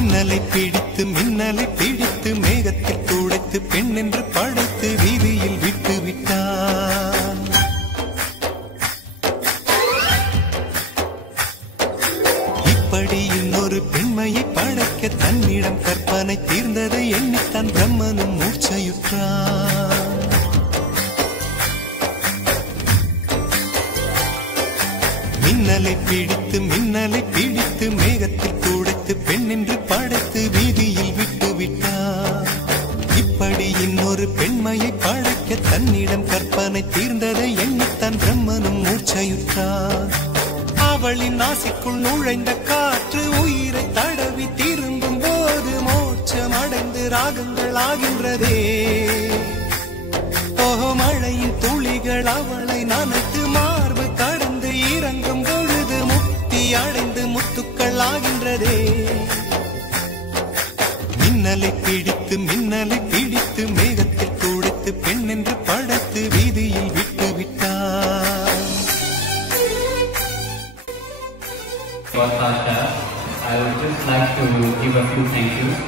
மின்னலை பிடித்து மேகத்தில் துடைத்து பெண் என்று படைத்து வீதியில் விட்டு விட்டான். இப்படி இன்னொரு பெண்மையை படைக்க தன்னிடம் கற்பனை தீர்ந்ததை எண்ணித்தான் பிரம்மனும் மூர்ச்சையுற்றான். மின்னலை பிடித்து மேகத்தில் துடைத்து பெண் என்று படைத்து வீதியில் விட்டு விட்டார். இப்படி இன்னொரு பெண்மையை படைக்க தன்னிடம் கற்பனை தீர்ந்ததை எண்ணித்தான் பிரம்மனும் மூர்ச்சையுற்றார். அவளின் நாசிக்குள் நுழைந்த காற்று உயிரை தடவி திரும்பும் போது மோட்சம் அடைந்து ராகங்கள் ஆகின்றதே. ஓஹோ, மழையின் துளிகள் அவளை நனைத்து மார்பு கடந்து இறங்கும் பொழுது முக்தி அடைந்து முத்துக்கள் ஆகின்றதே. மின்னலை பிடித்து மேகத்தில் துடைத்து பெண் என்று படைத்து வீதியில் விட்டு விட்டார். I would just like to give a few thank yous.